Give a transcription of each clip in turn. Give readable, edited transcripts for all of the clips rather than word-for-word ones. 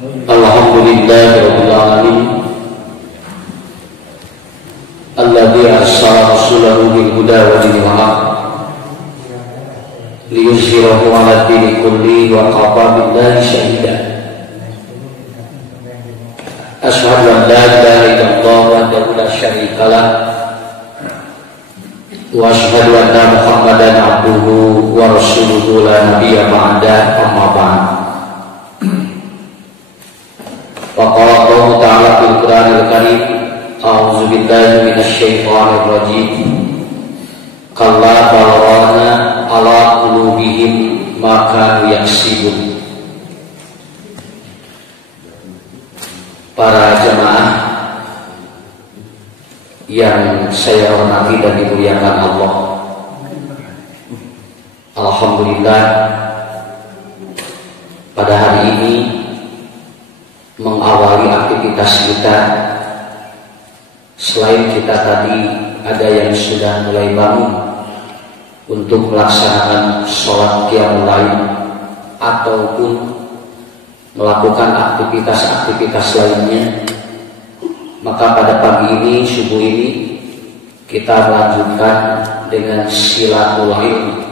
Alhamdulillahirabbil alamin. Alladzi arsala rasulahu bil huda wa dinil haq liyuzhirahu 'ala dini kulli wa kafa billahi shahida. Asyhadu an la ilaha illallah wahdahu la syarika lah wa asyhadu anna Muhammadan abduhu wa rasuluhu la nabiyya ba'da, amma ba'd. Wa qala Allah ta'ala fil Qur'anil Karim, a'udzu billahi minasy syaithanir rajim. Kalla balagha ala qulubihim ma kanu yaksibun. Para jemaah yang saya hormati dan dimuliakan Allah, alhamdulillah pada hari ini mengawali aktivitas kita. Selain kita tadi ada yang sudah mulai bangun untuk melaksanakan sholat qiyamul lail ataupun melakukan aktivitas-aktivitas lainnya, maka pada pagi ini, subuh ini, kita lanjutkan dengan silaturahim,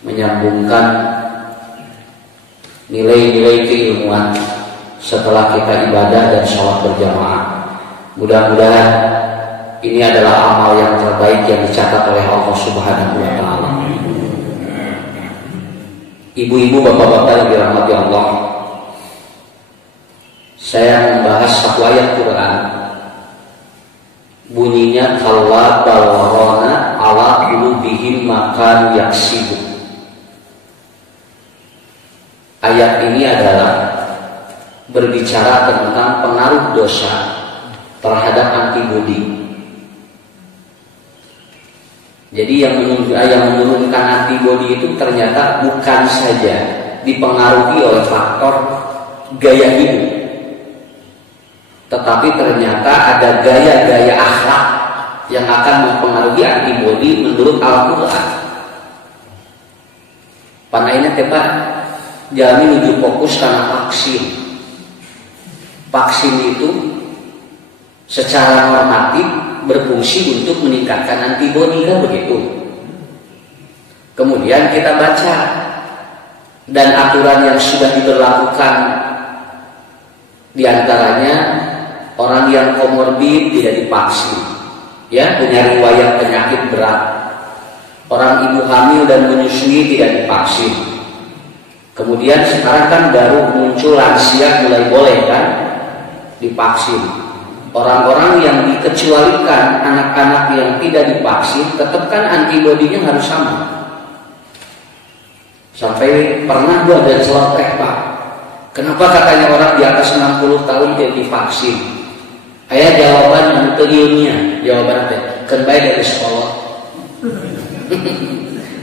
menyambungkan nilai-nilai keilmuan setelah kita ibadah dan sholat berjamaah. Mudah-mudahan ini adalah amal yang terbaik yang dicatat oleh Allah Subhanahu wa Ta'ala. Ibu-ibu, bapak-bapak yang dirahmati Allah, saya membahas satu ayat Quran, bunyinya kalla balagha ala qulubihim ma kanu yaksibun. Ayat ini adalah berbicara tentang pengaruh dosa terhadap antibodi. Jadi yang menurunkan antibodi itu ternyata bukan saja dipengaruhi oleh faktor gaya hidup, tetapi ternyata ada gaya-gaya akhlak yang akan mempengaruhi antibodi menurut Al-Quran. Panainya tepat jalani menuju fokus karena vaksin. Vaksin itu secara normatif berfungsi untuk meningkatkan antibodi, kan begitu. Kemudian kita baca dan aturan yang sudah diberlakukan, diantaranya orang yang komorbid tidak divaksin, ya, punya riwayat penyakit berat. Orang ibu hamil dan menyusui tidak divaksin. Kemudian sekarang kan baru muncul lansia mulai boleh kan divaksin. Orang-orang yang dikecualikan, anak-anak yang tidak divaksin, tetap kan antibodinya harus sama. Sampai pernah gua ada celoteh, Pak. Kenapa katanya orang di atas 60 tahun tidak divaksin? Ayah jawaban untuk ilmiah, jawaban teh kan baik dari sekolah.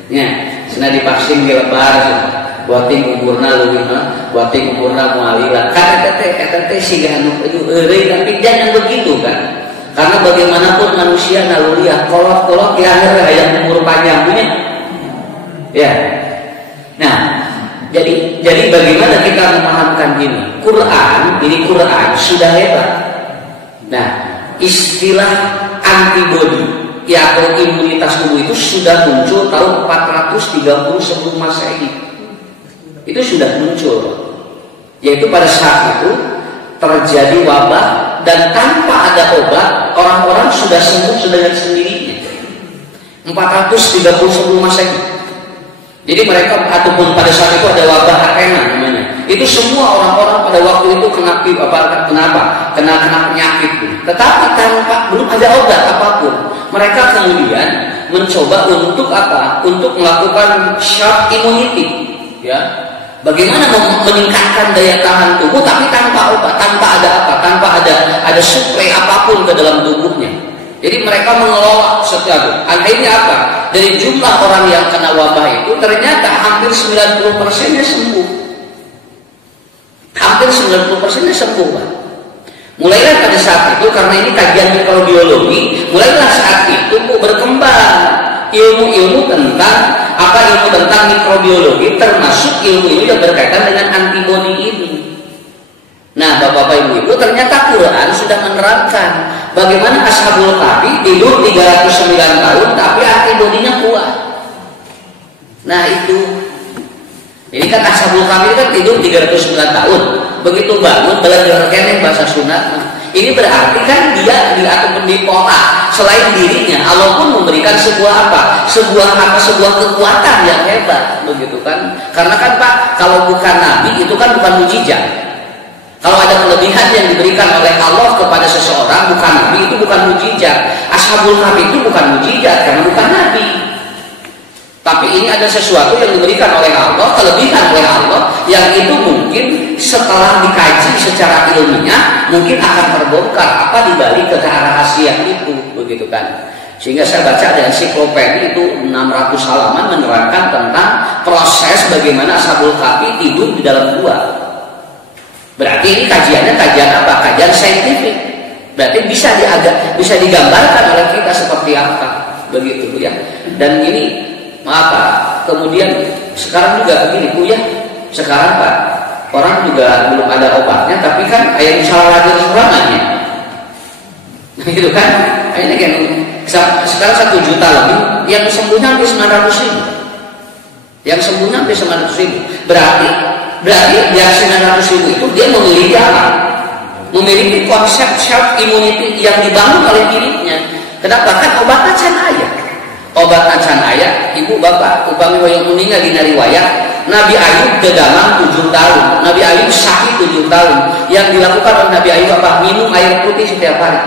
Ya, senang divaksin di lebar, buating umurna leuwih, buating umurna mualila. Karena teh siga anu eueuy, tapi jangan begitu kan. Karena bagaimanapun manusia naluriah, kolot-kolot di akhir hayang umur panjang punya. Ya. Nah, jadi bagaimana kita memahamkan ini? Quran sudah hebat. Nah, istilah antibodi ya atau imunitas tubuh itu sudah muncul tahun 430 sebelum Masehi. Itu sudah muncul, yaitu pada saat itu terjadi wabah dan tanpa ada obat orang-orang sudah sembuh dengan sendirinya. 430 sebelum Masehi. Jadi mereka ataupun pada saat itu ada wabah Athena namanya. Itu semua orang-orang pada waktu itu kena penyakit. Tetapi belum ada obat apapun. Mereka kemudian mencoba untuk apa? Untuk melakukan sharp immunity, ya. Bagaimana meningkatkan daya tahan tubuh tapi tanpa obat, tanpa ada apa? Tanpa ada suplai apapun ke dalam tubuhnya. Jadi mereka mengelola setiap. Akhirnya apa? Dari jumlah orang yang kena wabah itu ternyata hampir 90%-nya sembuh. Hampir 90%-nya sembuh, Pak. Mulailah pada saat itu, karena ini kajian mikrobiologi, mulailah saat itu berkembang ilmu-ilmu tentang ilmu tentang mikrobiologi, termasuk ilmu-ilmu yang berkaitan dengan antibodi ini. Nah, Bapak-bapak Ibu-ibu, ternyata Quran sudah menerangkan bagaimana Ashabul Kahfi tidur 309 tahun tapi antibodinya kuat. Nah, itu. Ini kan Ashabul Kahfi kan tidur 309 tahun. Begitu bangun belajar kene bahasa sunat. Ini berarti kan dia ataupun di pola selain dirinya Allah pun memberikan sebuah sebuah kekuatan yang hebat, begitu kan? Karena kan Pak, kalau bukan nabi itu kan bukan mujizat. Kalau ada kelebihan yang diberikan oleh Allah kepada seseorang bukan nabi, itu bukan mujizat. Ashabul Kahfi itu bukan mujizat karena bukan nabi. Tapi ini ada sesuatu yang diberikan oleh Allah, kelebihan oleh Allah, yang itu mungkin setelah dikaji secara ilmiah mungkin akan terbongkar apa dibalik kerahasia itu, begitu kan? Sehingga saya baca ada ensiklopedia itu 600 halaman menerangkan tentang proses bagaimana Ashabul Kahfi tidur di dalam gua. Berarti ini kajiannya kajian apa? Kajian saintifik. Berarti bisa digambarkan oleh kita seperti apa, begitu ya. Dan ini kemudian sekarang juga begini Bu ya, sekarang Pak, orang juga belum ada obatnya tapi kan yang salah lagi kekurangannya. Nah gitu kan, ini kan sekarang 1 juta lebih, yang sembuhnya hampir 900.000. Yang sembuhnya hampir 900.000. Berarti yang 900.000 itu dia memiliki apa? Memiliki konsep self immunity yang dibangun oleh dirinya. Kenapa? Kan obatnya can ayah. Obat acan ayat, ibu bapak, upami yang meninggal di riwayat Nabi Ayub dedamang 7 tahun, Nabi Ayub sakit 7 tahun. Yang dilakukan oleh Nabi Ayub apa? Minum air putih setiap hari.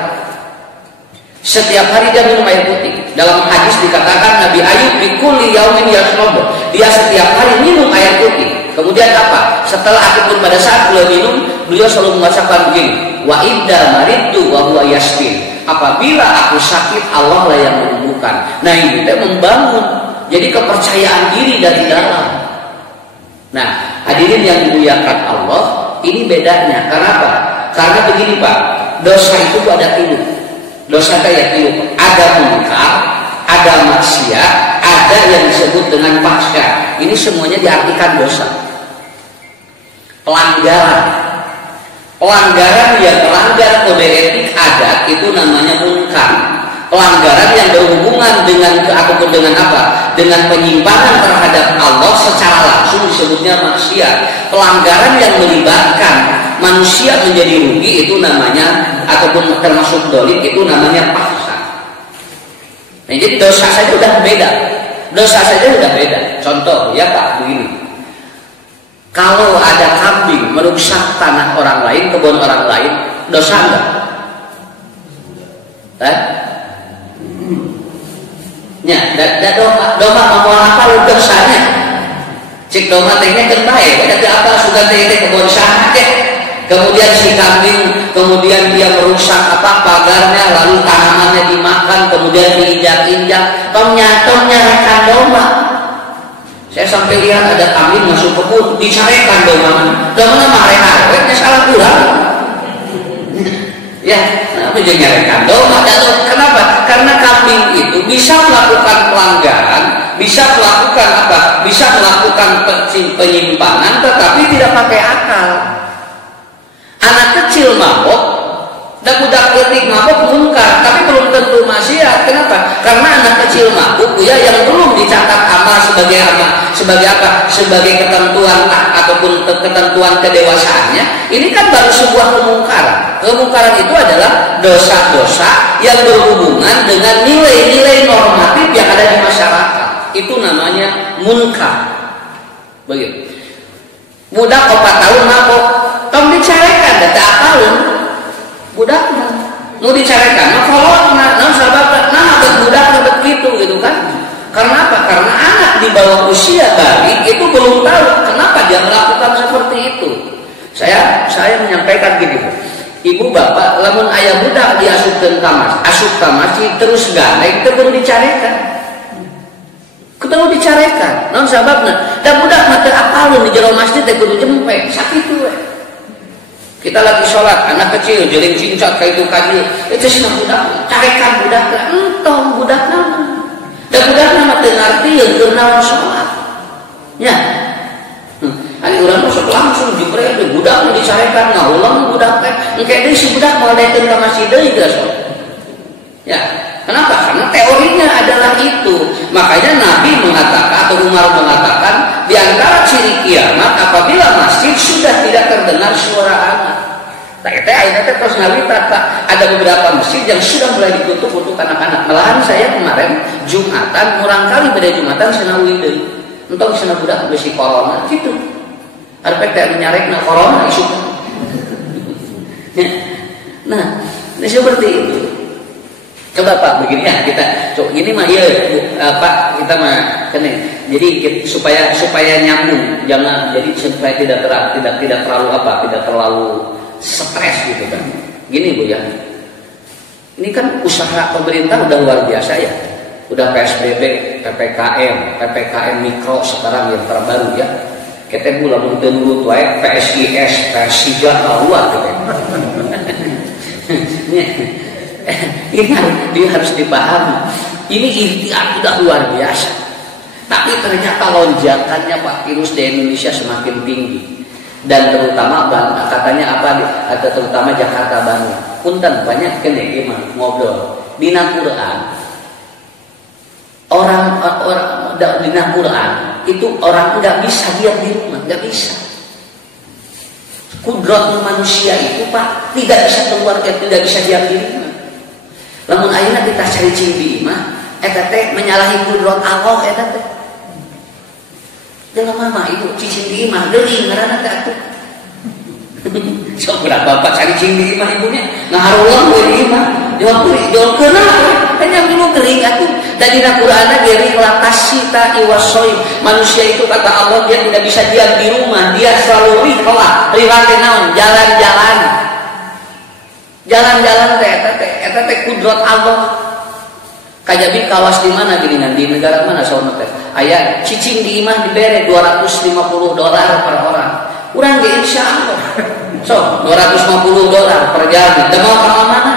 Setiap hari dia minum air putih. Dalam hadis dikatakan Nabi Ayub bikulli yaumin yashrabu. Dia setiap hari minum air putih. Kemudian apa? Setelah ataupun pada saat beliau minum, beliau selalu mengucapkan begini, wa idza maridtu wa huwa yashfin. Apabila aku sakit, Allah lah yang menyembuhkan. Nah ini kita membangun jadi kepercayaan diri dari dalam. Nah hadirin yang dimuliakan Allah, ini bedanya. Kenapa? Karena begini Pak, dosa itu ada tilu. Dosa kayak tilu. Ada munkar, ada maksiat, ada yang disebut dengan fahsya. Ini semuanya diartikan dosa. Pelanggaran yang melanggar kode etik adat itu namanya munkar. Pelanggaran yang berhubungan dengan ataupun dengan apa? Dengan penyimpangan terhadap Allah secara langsung disebutnya maksiat. Pelanggaran yang melibatkan manusia menjadi rugi itu namanya ataupun termasuk dolim itu namanya fahsya. Nah, jadi dosa saja udah beda. Contoh ya Pak begini. Kalau ada kambing merusak tanah orang lain, kebun orang lain, dosa enggak? Ya, doma mau apa dosanya? Cik doma tehnya kan baik, ada apa sudah teh kebun sana deh. Kemudian si kambing, kemudian dia merusak pagarnya, lalu tanamannya dimakan, kemudian diinjak-injak, tomnya rekan doma. Saya sampai lihat ada kambing masuk kebun, dicarekan domanya mare-mare, salah pulang. Ya, kenapa dia nyarekan doma? Kenapa? Karena kambing itu bisa melakukan pelanggaran, bisa melakukan apa? Bisa melakukan penyimpangan, tetapi tidak pakai akal. Anak kecil mabok, dan budak ketik mabok munkar, tapi belum tentu maksiat. Kenapa? Karena anak kecil mabuk ya yang belum dicatat amal sebagai apa? Sebagai ketentuan ataupun ketentuan kedewasaannya. Ini kan baru sebuah kemungkaran. Kemungkaran itu adalah dosa-dosa yang berhubungan dengan nilai-nilai normatif yang ada di masyarakat. Itu namanya munkar. Begitu. Budak 4 tahun mabok, tong dicarekan data apalun. Budaknya mau dicarekan, kalau sabab budaknya begitu kan? Karena apa? Karena anak di bawah usia balik itu belum tahu kenapa dia melakukan seperti itu. Saya menyampaikan gini, ibu bapak, lamun ayah budak diasupkan kamar, terus gandeng, itu perlu dicarekan. Ketemu dicarekan, non sababna. Dan budak mata apalun di jero masjid teh kudu jempe, sakit tuh. Kita lagi sholat, anak kecil jeling cincot kayak itu kaji, itu sih budak, carekan budak, entong budak nama, dan budak nama tengarti yang kenal sholat, ya. Hari orang masuk langsung diberi budak nu dicarekan, nah ulang budak teh engke deui si budak malekeun ka masjid deui geus. Ya, kenapa? Karena teorinya adalah itu. Makanya Nabi mengatakan atau Umar mengatakan di antara ciri kiamat apabila masjid sudah tidak terdengar suara anak. Nah, itu akhirnya personalitas Pak. Ada beberapa masjid yang sudah mulai ditutup untuk anak-anak. Malahan saya kemarin Jumatan, murang kali pada Jumatan senawi deui. Entong cenah budak besi corona gitu. Arep teh nyarekna corona isu. Nah, seperti itu. Coba Pak begini ya kita. Ini mah ya Pak kita mah kene. Jadi supaya nyambung, jangan jadi supaya tidak terlalu tidak terlalu stres gitu kan. Gini Bu ya. Ini kan usaha pemerintah udah luar biasa ya. Udah PSBB, PPKM mikro sekarang yang terbaru ya. Kita lamun teu nurut wae PSIS, Persija keluar gitu. Ini harus dipahami. Ini ikhtiar udah luar biasa. Tapi ternyata lonjakannya Pak virus di Indonesia semakin tinggi. Dan terutama katanya terutama Jakarta Bandung. Punten banyak kene imam ngobrol. Dina Quran orang dina Quran itu orang nggak bisa diam di rumah, nggak bisa. Kudrat manusia itu Pak tidak bisa keluar, tidak bisa diam di rumah. Lamun ayeuna kita cari cimbi mah eta teh menyalahi kudrat Allah eta teh. Jeung mama ibu cicing di imah geuling ngaranna teh atuh. Sok berat bapak cari cicing di imah ibunya. Ngaharulang we di imah. Jawab keuna hanya minum geuling atuh. Dan di Al-Qur'an geuring latasita iwasoy. Manusia itu kata Allah dia tidak bisa diam di rumah, dia selalu rihlah. Rihlah teh naon? Jalan-jalan. Jalan-jalan eta teh kudrat Allah. Kajabi kawas di mana geuningan di negara mana sauna teh? Aya cicing di imah dibere $250 per orang. Urang ge insyaallah. So, $250 per jam. Da mau ka mana?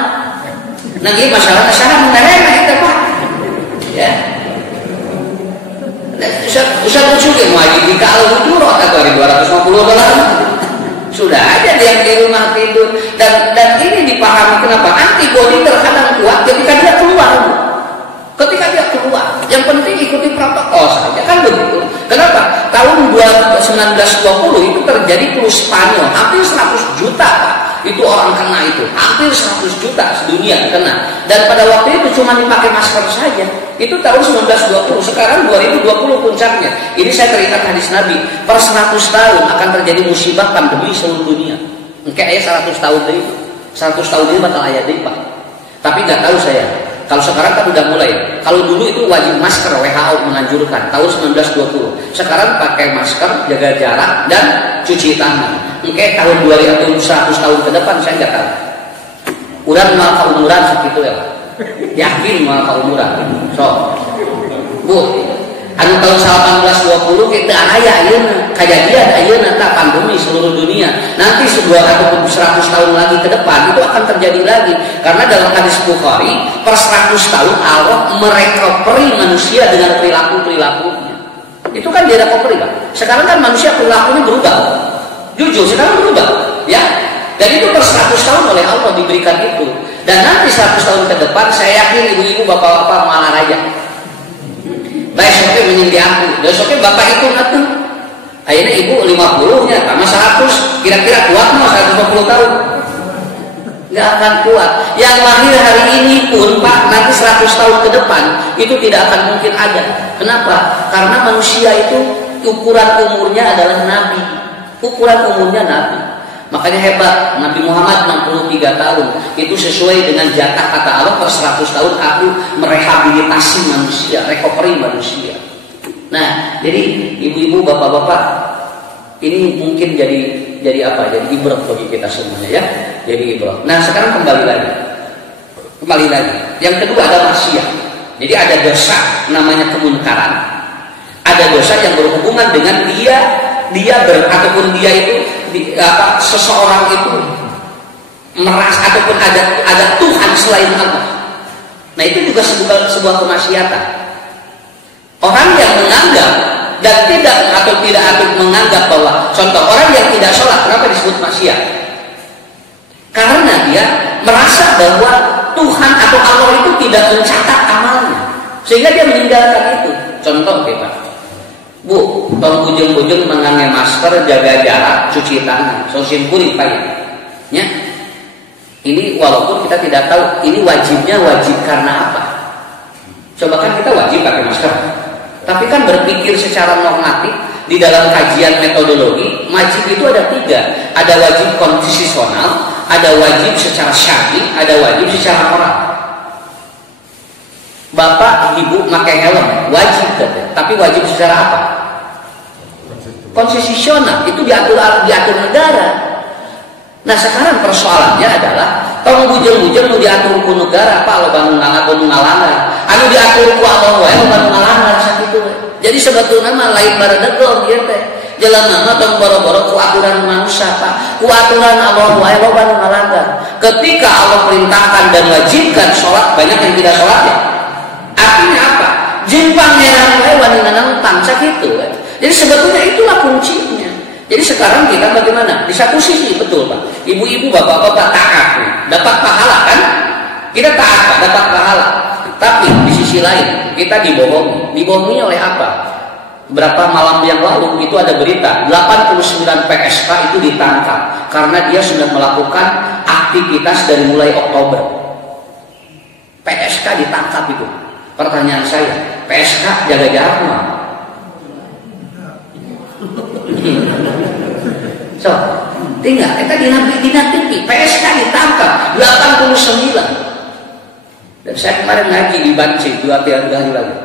Nah ieu masalah menerima eta Pak. Ya. Usah lucu ge mau di kalau hujurot atau $250. Sudah aja dia di rumah tidur dan ini dipahami kenapa antibodi terkadang kuat ketika dia keluar. Ketika dia keluar, yang penting ikuti protokol saja kan begitu. Kenapa? Tahun 1920 itu terjadi flu Spanyol, hampir 100 juta Pak. Itu orang kena itu, hampir 100 juta sedunia kena. Dan pada waktu itu cuma dipakai masker saja. Itu tahun 1920, sekarang 2020 puncaknya. Ini saya teringat hadis Nabi, per 100 tahun akan terjadi musibah pandemi seluruh dunia. Kayak ayah 100 tahun dari 100 tahun ini bakal ayah deh Pak. Tapi nggak tahu saya. Kalau sekarang kan udah mulai. Kalau dulu itu wajib masker, WHO menganjurkan tahun 1920. Sekarang pakai masker, jaga jarak dan cuci tangan. Mungkin tahun 2000 100 tahun ke depan saya nggak tahu. Urang mau keumuran segitu ya Pak. Yakin mau keumuran. So, Bu, anu tahun 1820 kita aya ayeuna kejadian ayeuna tak pandemi seluruh dunia. Nanti sebuah ataupun 100 tahun lagi ke depan itu akan terjadi lagi karena dalam hadis Bukhari per 100 tahun Allah merecovery manusia dengan perilakunya. Itu kan dia recovery Pak. Sekarang kan manusia perilakunya berubah. Jujur sekarang berubah, ya. Dan itu per 100 tahun oleh Allah diberikan itu. Dan nanti 100 tahun ke depan saya yakin ibu-ibu bapak-bapak malah raya. Besoknya menyindir aku, besoknya bapak itu ngatu. Akhirnya ibu 50-nya sama 100, kira-kira kuat mau 150 tahun? Nggak akan kuat. Yang lahir hari ini pun Pak, nanti 100 tahun ke depan itu tidak akan mungkin ada. Kenapa? Karena manusia itu ukuran umurnya adalah Nabi. Ukuran umurnya Nabi. Makanya hebat, Nabi Muhammad 63 tahun. Itu sesuai dengan jatah kata Allah per 100 tahun aku merehabilitasi manusia, recovery manusia. Nah, jadi ibu-ibu, bapak-bapak, ini mungkin jadi apa? Jadi ibrah bagi kita semuanya ya. Jadi ibrah. Nah, sekarang kembali lagi. Yang kedua ada maksiat. Jadi ada dosa namanya kemunkaran. Ada dosa yang berhubungan dengan ataupun dia itu seseorang itu merasa ataupun ada Tuhan selain Allah. Nah itu juga sebuah kemaksiatan. Orang yang menganggap dan tidak atau tidak menganggap bahwa contoh orang yang tidak sholat, kenapa disebut maksiat? Karena dia merasa bahwa Tuhan atau Allah itu tidak mencatat amalnya, sehingga dia meninggalkan itu. Contoh kita, Bu, tong bujung-bujung mengange masker, jaga jarak, cuci tangan, sosim kuring payah. Ya, ini walaupun kita tidak tahu ini wajibnya wajib karena apa. Coba kan kita wajib pakai masker, tapi kan berpikir secara normatif di dalam kajian metodologi, wajib itu ada 3. Ada wajib konstitusional, ada wajib secara syar'i, ada wajib secara moral. Bapak, ibu pakai helm, wajib katanya. Tapi wajib secara apa? Konstitusional, itu diatur negara. Nah sekarang persoalannya adalah tong bujeng-bujeng mau diatur ku negara apa lo bangun ngalanggar. Anu diatur ku Allah wae lo bangun ngalanggar sakitu we. Jadi sebetulnya mah lain baredegong ieu teh. Jelema mah tong boro-boro ku aturan manusia Pak. Ku aturan Allah wae lo bangun ngalanggar. Ketika Allah perintahkan dan wajibkan sholat, banyak yang tidak sholat ya. Artinya apa? Jimpang merah wae wani nantang sakitu we. Jadi sebetulnya itulah kuncinya. Jadi sekarang kita bagaimana? Di satu sisi betul Pak, ibu-ibu, bapak-bapak taat, dapat pahala kan? Kita taat Pak, dapat pahala. Tapi di sisi lain kita dibohongi. Dibohongi oleh apa? Berapa malam yang lalu itu ada berita 89 PSK itu ditangkap karena dia sudah melakukan aktivitas dari mulai Oktober. PSK ditangkap itu. Pertanyaan saya, PSK jaga jarak mah? So, tinggal kita dinanti PSK ditangkap 89. Dan saya kemarin ngaji di Banci 2 hari lalu.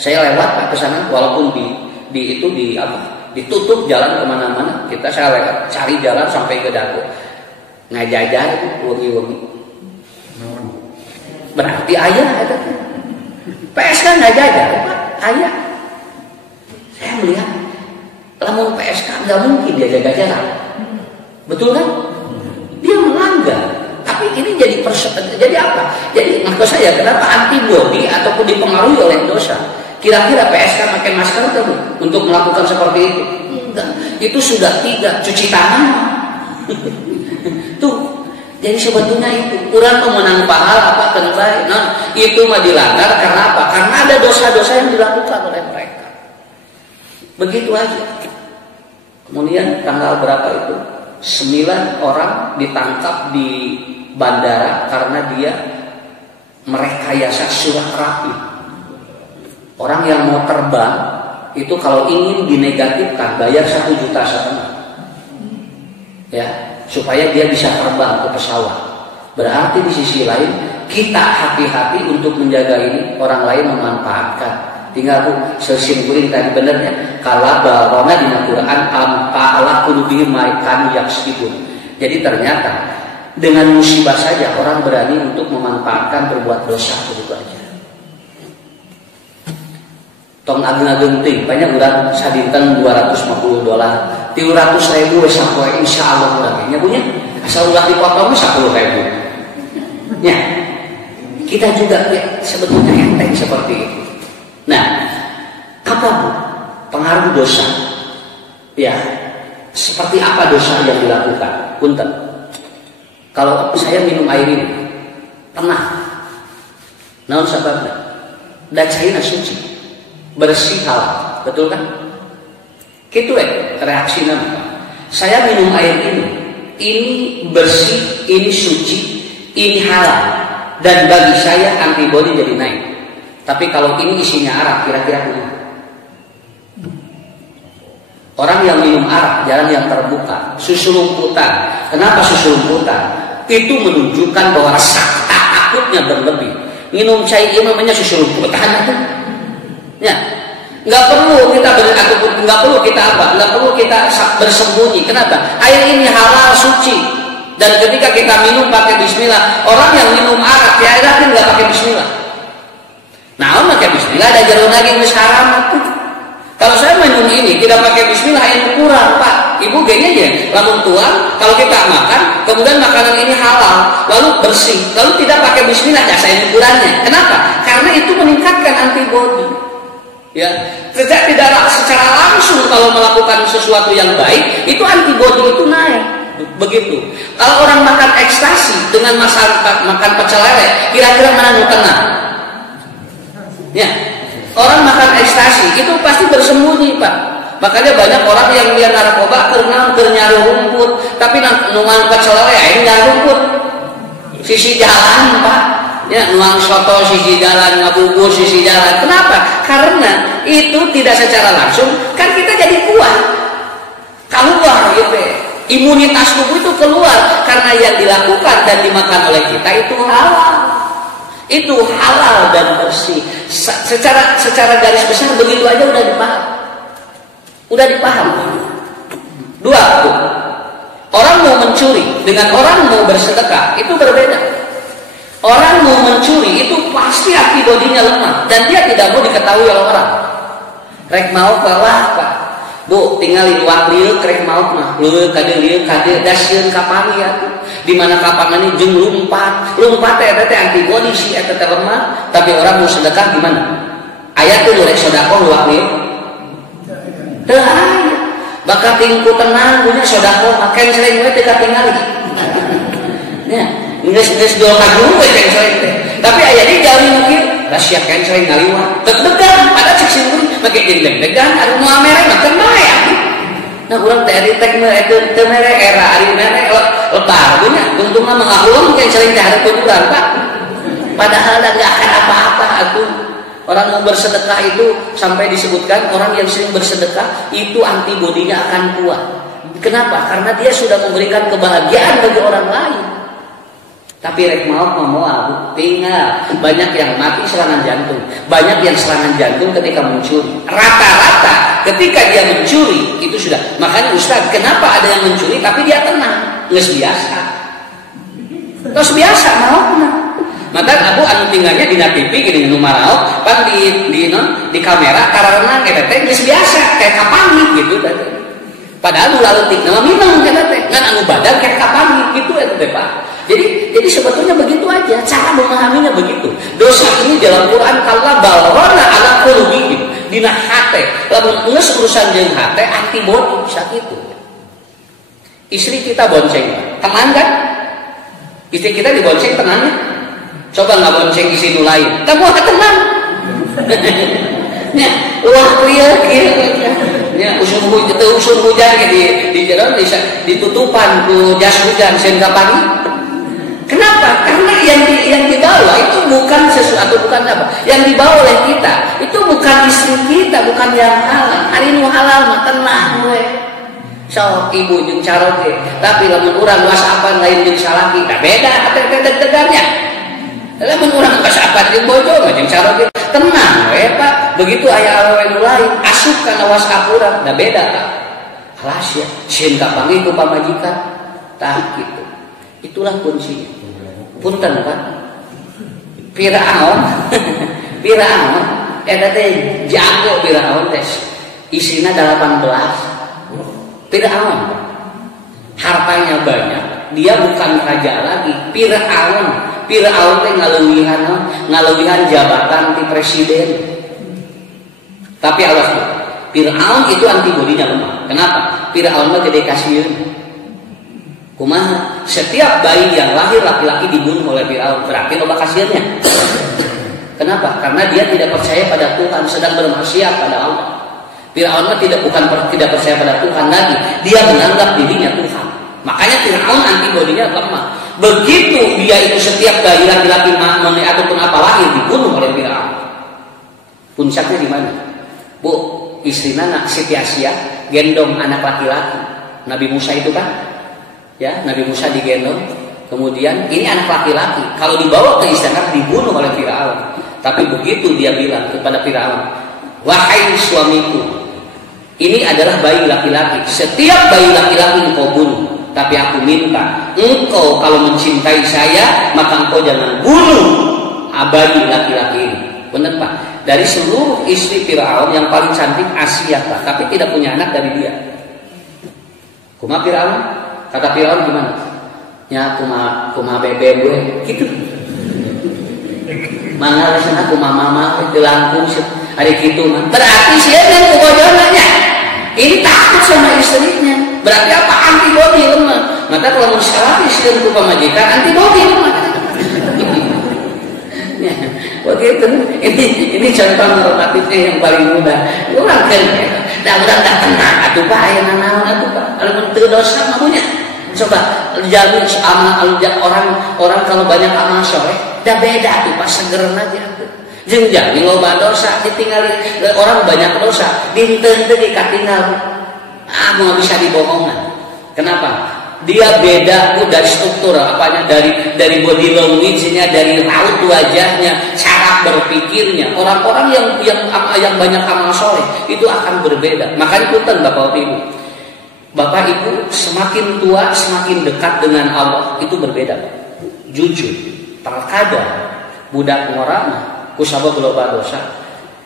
Saya lewat Pak ke sana walaupun ditutup jalan kemana-mana. Saya lewat cari jalan sampai ke Dago. Ngajajar wangi-wangi. Berarti ayah ada. PSK ngajajar Pak, ayah. Saya melihat lamun PSK nggak mungkin dia jaga jarak, betul kan? Dia melanggar. Tapi ini jadi apa? Jadi maksud saya kenapa antibodi ataupun dipengaruhi oleh dosa? Kira-kira PSK pakai masker tuh untuk melakukan seperti itu? Enggak. Itu sudah 3 cuci tangan. Tuh. Jadi sebetulnya itu kurang memenang pahala apa kenapa? Nah, itu mah dilanggar karena apa? Karena ada dosa-dosa yang dilakukan oleh mereka. Begitu aja. Kemudian tanggal berapa itu? 9 orang ditangkap di bandara karena dia merekayasa surat rapi. Orang yang mau terbang itu kalau ingin dinegatifkan bayar 1,5 juta. Ya, supaya dia bisa terbang ke pesawat. Berarti di sisi lain kita hati-hati untuk menjaga ini, orang lain memanfaatkan. Tinggal Bu sesim kuring tadi benernya kalau balona di Quran ala qulubi maikan yaksibun. Jadi ternyata dengan musibah saja orang berani untuk memanfaatkan berbuat dosa begitu aja. Tong ageng-ageng teh banyak urang sadinten $250. $300.000 we sapoe insyaallah urang nya punya. Asal ulah dipotong $10.000. Ya. Kita juga ya, sebetulnya enteng seperti itu. Nah, apa Bu? Pengaruh dosa. Ya, seperti apa dosa yang dilakukan? Punten. Kalau saya minum air ini, tenang. Naon sababna? Da cairna suci, bersih halal, betul kan? Kitu reaksina. Saya minum air ini bersih, ini suci, ini halal, dan bagi saya antibodi jadi naik. Tapi kalau ini isinya arak, kira-kira gimana? Orang yang minum arak, jalan yang terbuka, susu lumputan. Kenapa susu lumputan? Itu menunjukkan bahwa rasa takutnya berlebih. Minum cai ini namanya susu lumputan. Ya, nggak perlu kita bersembunyi. Kenapa? Air ini halal, suci. Dan ketika kita minum pakai Bismillah, orang yang minum arak, ya yakin nggak pakai Bismillah. Nah, pakai Bismillah ada jeruk lagi yang haram. Kalau saya minum ini tidak pakai Bismillah ini kurang Pak. Ibu gengnya aja. Lamun tuang kalau kita makan, kemudian makanan ini halal, lalu bersih, lalu tidak pakai Bismillah, jasa ini kurangnya. Kenapa? Karena itu meningkatkan antibodi. Ya, tidak secara langsung kalau melakukan sesuatu yang baik itu antibodi itu naik. Begitu. Kalau orang makan ekstasi dengan makan pecel lele, kira-kira mana yang tenang? Ya, orang makan ekstasi itu pasti bersembunyi, Pak. Makanya banyak orang yang lihat narkoba nyari rumput, tapi nuang pecel lele ini nyari rumput. Sisi jalan, Pak. Ya, nuang soto sisi jalan, ngabubur sisi jalan. Kenapa? Karena itu tidak secara langsung kan kita jadi kuat. Keluar gitu. Imunitas tubuh itu keluar karena yang dilakukan dan dimakan oleh kita itu halal. Itu halal dan bersih. Secara garis besar begitu aja udah dipaham. Udah dipaham. Dua tuh. Orang mau mencuri dengan orang mau bersedekah itu berbeda. Orang mau mencuri itu pasti antibodinya lemah dan dia tidak mau diketahui oleh orang. Rek mau kalah, Pak. Bu, tinggal luak lieu krek maut mah. Lieu kade dasieun kapan ya. Di mana kapangan ini jeung lumpat. Lumpat eta teh antibodi si eta teh lemah, tapi orang mau sedekah gimana? Aya teh rek sedekah luak lieu. Teu aya. Bakal tingku tenang punya sedekah make sering we teh katingali. Ya. Nges jual kagum cancel teh. Tapi aya di jauh mungkin rahasia cancel ngaliwat. Deg-degan ada cek singgung make deg-degan anu moal mere makan bae atuh. Nah urang teh ari tek teu mere era ari mere lebar nya untungna mangahulung cancel teh hareup urang Pak. Padahal enggak akan apa-apa atuh. Orang mau bersedekah itu sampai disebutkan orang yang sering bersedekah itu antibodinya akan kuat. Kenapa? Karena dia sudah memberikan kebahagiaan bagi orang lain. Tapi rek maut mau tinggal banyak yang mati serangan jantung, banyak yang serangan jantung ketika mencuri. Rata-rata ketika dia mencuri itu sudah. Makanya Ustaz, kenapa ada yang mencuri tapi dia tenang? Geus biasa. Terus biasa maut nah. Maka Abu anu tinggalnya di TV gini nu maraot, pan di kamera karena eta teh geus biasa kayak kapangi gitu teh. Padahal nu leutik nama minum eta teh, ngan anu badan kayak kapangi gitu eta teh Pak. Jadi sebetulnya begitu aja cara memahaminya begitu. Dosa ini dalam Quran kalla balrona ala qulubihim dina hate. Lamun geus urusan jeung hate antibodi sakitu. Istri kita bonceng, tenang kan? Istri kita dibonceng tenangnya. Coba nggak bonceng istri nu lain, kamu akan tenang. Nya, wah ya usun hujan di jalan ditutupan ku jas hujan sehingga pagi. Kenapa? Karena yang dibawa itu bukan sesuatu, bukan apa. Yang dibawa oleh kita itu bukan istri kita, bukan yang halal. Hari nu halal mah tenang we. So ibu jeung caroge, tapi lamun urang WhatsAppan lain jeung salaki, da beda deg-degannya. Lamun urang WhatsAppan jeung bojo mah jeung caroge, tenang we Pak. Begitu aya awewe nu lain asup kana WhatsApp urang, da beda Pak. Alas ya, sieun kapangi ku pamajikan. Tah gitu. Itulah kuncinya. Punten Pak. Firaun eta teh jago Firaun teh. Isina 18. Firaun. Hartanya banyak, dia bukan raja lagi, Firaun teh ngaleuwihan jabatan ti presiden. Tapi awas tuh, Firaun itu antibodinya lemah. Kenapa? Firaun mah gede kasieun. Kumaha? Setiap bayi yang lahir laki-laki dibunuh oleh Firaun, berarti loba kasihannya. Kenapa? Karena dia tidak percaya pada Tuhan, sedang bermaksiat pada Allah. Firaun tidak percaya pada Tuhan lagi, dia menganggap dirinya Tuhan. Makanya Firaun antibodinya lemah. Begitu dia itu setiap bayi laki-laki ataupun apa lahir dibunuh oleh Firaun. Puncaknya di mana? Bu, istrina Siti Asia gendong anak laki-laki. Nabi Musa itu kan? Ya, Nabi Musa digendong, kemudian ini anak laki-laki. Kalau dibawa ke istana dibunuh oleh Firaun. Tapi begitu dia bilang kepada Firaun, wahai suamiku, ini adalah bayi laki-laki. Setiap bayi laki-laki engkau bunuh. Tapi aku minta, engkau kalau mencintai saya, maka engkau jangan bunuh bayi laki-laki ini. Benar Pak? Dari seluruh istri Firaun yang paling cantik Asia Pak, tapi tidak punya anak dari dia. Kumaha Firaun? Kata Firaun gimana? Ya kumaha bebe gue gitu. Mana rasanya kumaha mama itu langkung hari gitu mah. Berarti sieun ku bojona nya. Ini takut sama istrinya. Berarti apa? Antibodi lemah. Maka kalau mau salah sieun ku pamajikan antibodi lemah. Ya, begitu. Ini contoh normatifnya yang paling mudah. Urang kan da urang tak tenang atuh Pak aya nanaon atuh Pak. Kalau teu dosa mah punya. Coba jamin amal orang kalau banyak amal soleh dah beda tuh pas segeran aja tuh. Jeung jamin loba dosa ditinggali orang banyak dosa dinten teh dikatinggal. Mau bisa dibohongan. Kenapa? Dia beda tuh dari struktur apanya dari body language-nya, dari raut wajahnya, cara berpikirnya. Orang-orang yang banyak amal soleh itu akan berbeda. Makanya punten Bapak Ibu. Bapak Ibu semakin tua semakin dekat dengan Allah itu berbeda. Jujur, terkadang budak ngorana ku sabab loba dosa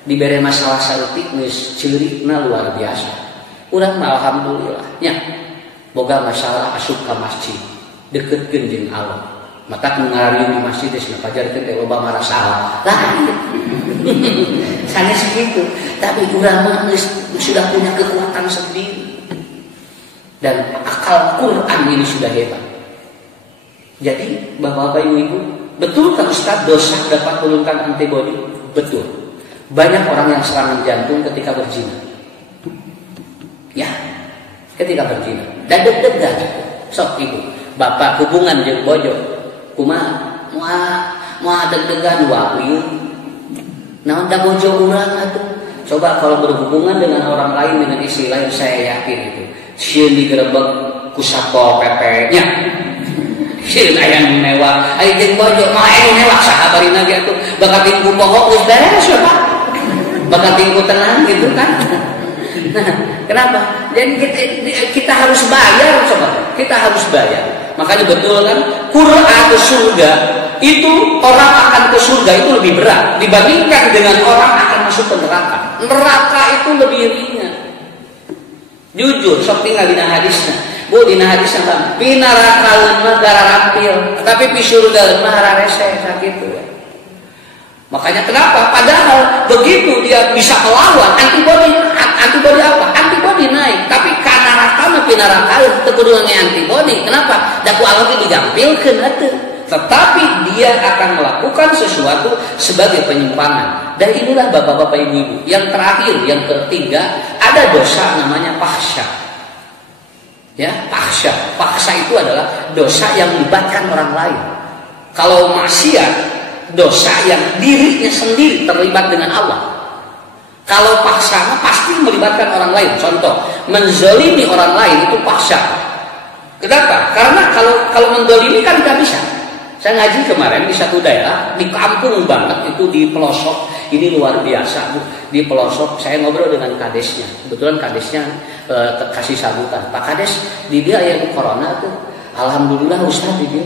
dibere masalah saeutik geus ceurikna luar biasa. Urang mah alhamdulillah nya boga masalah asup ka masjid dekeutkeun jeung Allah. Mata ngariung di masjid geus ngapajarkeun teh loba masalah. Lah sanes kitu, tapi urang mah sudah punya kekuatan sendiri. Dan akal Quran ini sudah hebat. Jadi Bapak-bapak Ibu, betul kan Ustaz dosa dapat menurunkan antibodi? Betul. Banyak orang yang serangan jantung ketika berzina. Ya, ketika berzina. Dan deg-degan. Sok Ibu, Bapak hubungan jeung bojo. Kumaha? Moal deg-degan wae. Naon da bojo urang atuh? Coba kalau berhubungan dengan orang lain dengan istri lain, saya yakin itu sieun digerebek ku satpol PP-nya. Sieun aya nu mewah, aya jeung bojo mah aya mewah sahabarina ge atuh. Bakal tingku pokok geus beres ya, Pak. Bakal tingku tenang gitu kan. Nah, kenapa? Dan kita harus bayar coba. Kita harus bayar. Makanya betul kan Quran ke surga itu orang akan ke surga itu lebih berat dibandingkan dengan orang akan masuk ke neraka. Neraka itu lebih ringan. Jujur, sok tinggal dina hadisna. Bu dina hadisna kan, pi neraka lemah gararampil, tapi pi surga lemah rarese sakitu. Makanya kenapa? Padahal begitu dia bisa melawan antibodi apa? Antibodi naik, tapi karena neraka pi neraka teu kudu antibodi. Kenapa? Da ku Allah digampilkeun atuh. Tetapi dia akan melakukan sesuatu sebagai penyimpangan. Dan inilah bapak-bapak ibu-ibu. Yang terakhir, yang ketiga, ada dosa namanya fahsya. Ya, fahsya. Fahsya itu adalah dosa yang melibatkan orang lain. Kalau maksiat, dosa yang dirinya sendiri terlibat dengan Allah. Kalau fahsya pasti melibatkan orang lain. Contoh, menzalimi orang lain itu fahsya. Kenapa? Karena kalau menzalimi kan tidak bisa. Saya ngaji kemarin di satu daerah di kampung banget itu di pelosok, ini luar biasa Bu. Di pelosok saya ngobrol dengan kadesnya, kebetulan kadesnya kasih sambutan. Pak Kades di dia yang corona tuh, alhamdulillah Ustaz di dia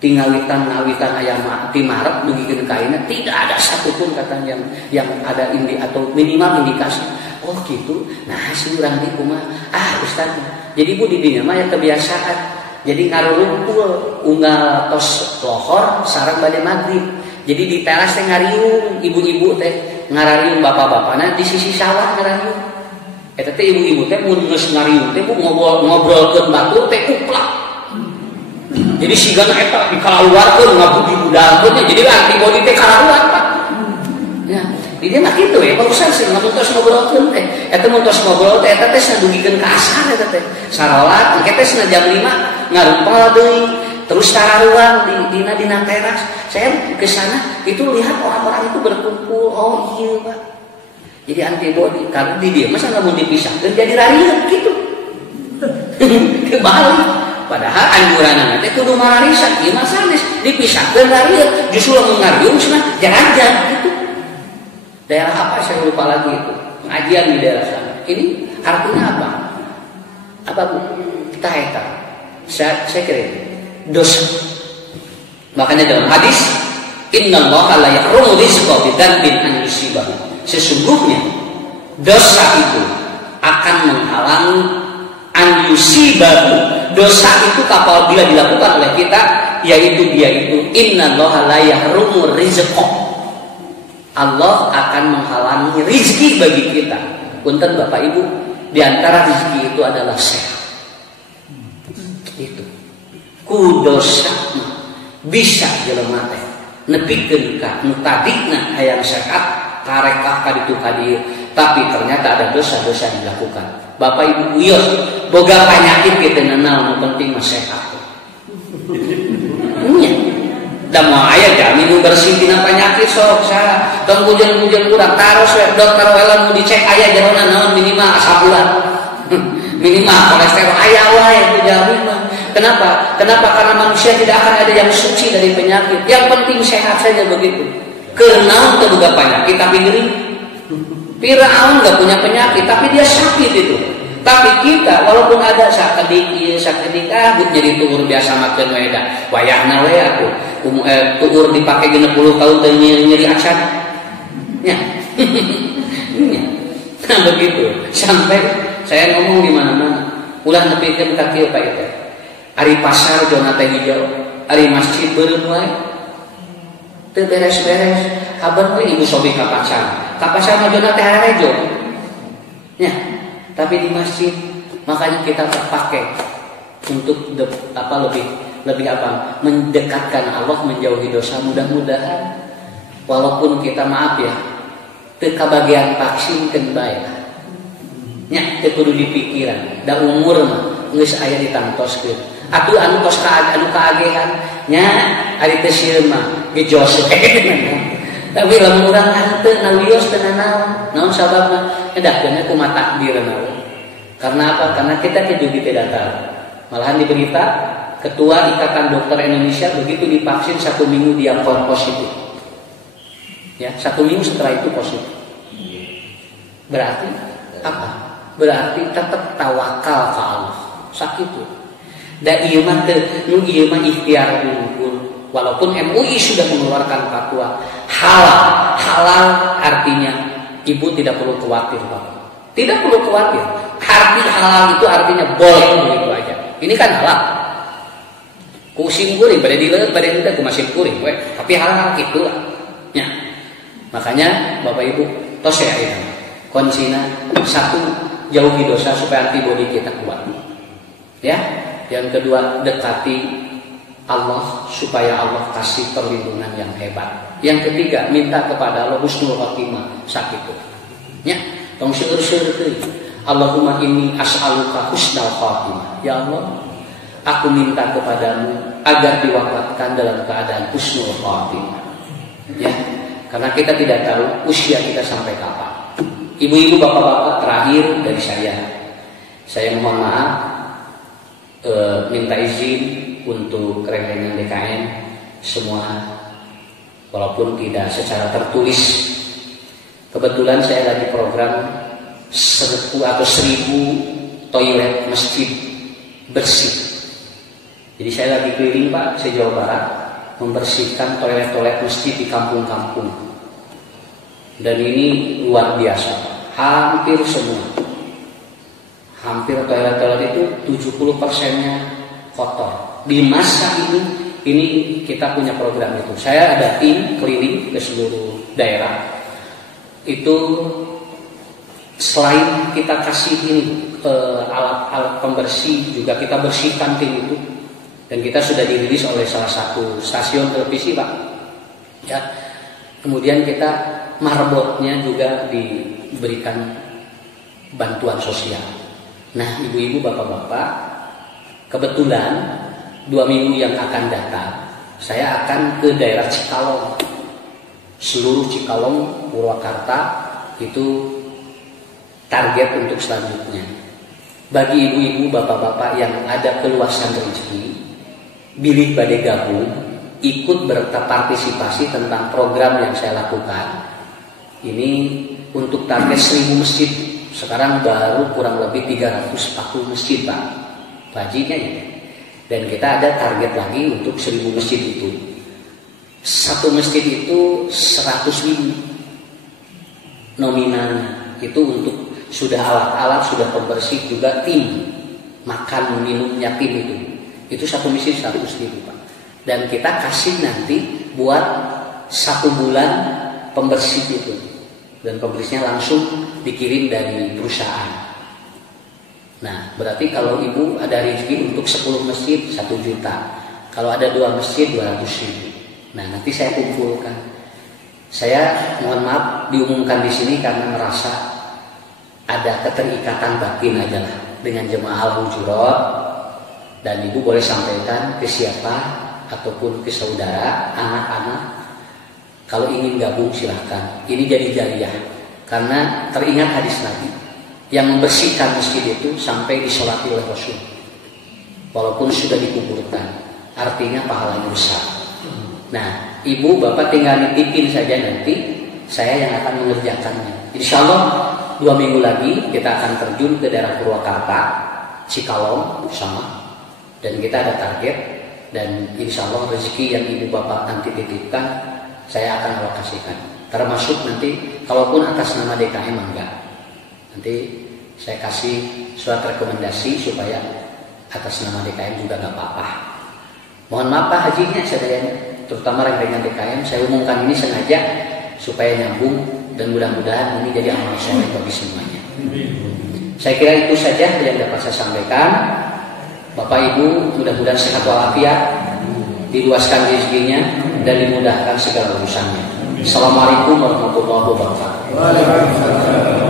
tinggal ngawitan ayam di Maret begituin kainnya tidak ada satupun katanya yang ada atau minimal indikasi. Oh gitu. Nah si urang di kumaha Ustaz. Jadi Bu di dinya mah ya kebiasaan. Jadi ngarumpul unggal tos lohor sareng bade maghrib. Jadi di teras teh ngariung ibu-ibu teh ngarariung bapak-bapana di sisi sawah ngariung. Eta teh ibu-ibu teh mun geus ngariung teh ngobrolkeun batu teh kuplak. Jadi sigana eta dikaluarkeun ngabuk dibudalkeun jadi antibodi teh kalaluar Pak. Ya, dia mah kitu ya, barusan sih ngamun tos ngobrolkeun teh. Eta mun tos ngobrol teh eta teh sadugikeun ka asar eta teh. Sarolat engke teh jam 5 ngarumpal deui terus tararuang dina teras. Saya ke sana itu lihat orang-orang itu berkumpul. Oh iya Pak. Jadi antibodi karena di dia masa enggak mau dipisahkeun jadi rarieuh gitu. Kebalik. Padahal anjuranna teh kudu mararisan, ieu mah sanes dipisahkeun rarieuh, justru lamun ngariung cenah jalan-jalan gitu. Daerah apa saya lupa lagi itu. Pengajian di daerah sana. Ini artinya apa? Apa Bu? Taeta. Saya kira dosa. Makanya dalam hadis, innallaha la yahrumu rizqa bidzambin an yusibahu. Sesungguhnya dosa itu akan menghalangi an yusibahu. Dosa itu apabila dilakukan oleh kita, yaitu innallaha la yahrumu rizqa. Allah akan menghalangi rizki bagi kita. Punten Bapak Ibu, di antara rizki itu adalah sehat. Itu kudosa bisa jelema teh nepikeun ka nu tadina hayang sehat karekah ka ditu ka dieu, tapi ternyata ada dosa-dosa yang dilakukan. Bapak Ibu uyos boga penyakit kitu naon, nu penting mah sehat. Da mau aya jamin bersih tina penyakit sok saha. Tong pujeun-pujeun urang taros we dokter welan nu dicek aya jerona naon minimal sabulan. Minimal kolesterol aya wae itu jamin mah. Kenapa? Karena manusia tidak akan ada yang suci dari penyakit. Yang penting sehat saja begitu. Kenaun teu boga penyakit tapi ngeri. Firaun enggak punya penyakit tapi dia sakit itu. Tapi kita walaupun ada sakedik ieu sakedik jadi tuur biasa makan weda. Wayahna we aku tuur dipake 60 tahun teu nyeri acan. Nya. Nah begitu. Sampai saya ngomong di mana-mana. Ulah nepikeun ka kieu Pak itu. Ari pasar zona teh hijau, ari masjid beureum wae. Teu beres-beres. Habeun we ibu sobi ka pacar. Ka pasar mah zona teh harejo. Nya. Tapi di masjid makanya kita pakai untuk lebih mendekatkan Allah, menjauhi dosa. Mudah-mudahan walaupun kita maaf ya teu kabagian vaksin keun bae nya teu kudu dipikiran da umur mah geus aya ditangtoskeun atuh anu tos anu kaagehan nya ari teu sieun mah gejos tapi lamun urang henteu nawios teu naon sababna edahkeun kumaha takdirna. Karena apa? Karena kita juga tidak tahu. Malahan di berita Ketua Ikatan Dokter Indonesia begitu divaksin 1 minggu dia positif. Ya, 1 minggu setelah itu positif. Berarti apa? Berarti tetap tawakal ke Allah. Sakit itu. Da ieu mah ikhtiar unggul. Walaupun MUI sudah mengeluarkan fatwa halal artinya ibu tidak perlu khawatir, Pak. Tidak perlu khawatir. Arti halal itu artinya boleh begitu aja. Ini kan halal. Kusim kuring pada dileut pada kita ku masin kuring we, tapi halal gitu lah. Ya. Makanya Bapak Ibu tos ya itu. Kuncina satu jauhi dosa supaya antibodi kita kuat. Ya. Yang kedua dekati Allah supaya Allah kasih perlindungan yang hebat. Yang ketiga minta kepada Allah husnul khotimah sakitu. Ya, tong seueur-seueur teuing. Allahumma inni as'aluka husnul khotimah. Ya Allah, aku minta kepadamu agar diwafatkan dalam keadaan husnul khotimah. Ya, karena kita tidak tahu usia kita sampai kapan. Ibu-ibu, bapak-bapak, terakhir dari saya mohon maaf minta izin untuk kerengkengan DKM semua walaupun tidak secara tertulis. Kebetulan saya lagi program 1000 toilet masjid bersih. Jadi saya lagi keliling Pak se-Jawa Barat membersihkan toilet-toilet masjid di kampung-kampung. Dan ini luar biasa. Hampir semua. Hampir toilet-toilet itu 70%-nya kotor. Di masa ini kita punya program itu. Saya ada tim keliling ke seluruh daerah. Itu selain kita kasih ini alat-alat pembersih, juga kita bersihkan tim itu. Dan kita sudah dirilis oleh salah satu stasiun televisi, Pak. Ya. Kemudian kita marbotnya juga diberikan bantuan sosial. Nah, ibu-ibu, bapak-bapak, kebetulan 2 minggu yang akan datang saya akan ke daerah Cikalong, seluruh Cikalong, Purwakarta itu target untuk selanjutnya. Bagi ibu-ibu, bapak-bapak yang ada keluasan rezeki, bilih badai gabung, ikut berpartisipasi tentang program yang saya lakukan. Ini untuk target 1000 masjid. Sekarang baru kurang lebih 340 masjid, Pak. Bajinya ya. Dan kita ada target lagi untuk 1000 masjid itu. Satu masjid itu 100.000 nominalnya. Itu untuk sudah alat-alat, sudah pembersih, juga tim makan minumnya tim itu. Itu satu masjid 100.000, Pak. Dan kita kasih nanti buat 1 bulan pembersih itu, dan pembersihnya langsung dikirim dari perusahaan. Nah, berarti kalau ibu ada rezeki untuk 10 masjid 1 juta, kalau ada 2 masjid 200.000. Nah, nanti saya kumpulkan. Saya mohon maaf diumumkan di sini karena merasa ada keterikatan batin aja lah dengan jemaah Al-Hujurat, dan ibu boleh sampaikan ke siapa ataupun ke saudara, anak-anak, kalau ingin gabung silahkan. Ini jadi jariah karena teringat hadis Nabi yang membersihkan masjid itu sampai disolati oleh Rasul, walaupun sudah dikuburkan, artinya pahalanya besar. Nah, ibu bapak tinggal nitipin saja, nanti saya yang akan mengerjakannya. Insya Allah 2 minggu lagi kita akan terjun ke daerah Purwakarta, Cikalong sama, dan kita ada target, dan insya Allah rezeki yang ibu bapak nanti titipkan saya akan alokasikan, termasuk nanti kalaupun atas nama DKM enggak, nanti saya kasih surat rekomendasi supaya atas nama DKM juga nggak apa-apa. Mohon maaf Pak hajinya sadayana, terutama rekan DKM, saya umumkan ini sengaja supaya nyambung dan mudah-mudahan ini jadi amal soleh bagi semuanya. Saya kira itu saja yang dapat saya sampaikan. Bapak Ibu mudah-mudahan sehat walafiat, diluaskan rezekinya dan dimudahkan segala urusannya. Assalamualaikum warahmatullahi wabarakatuh.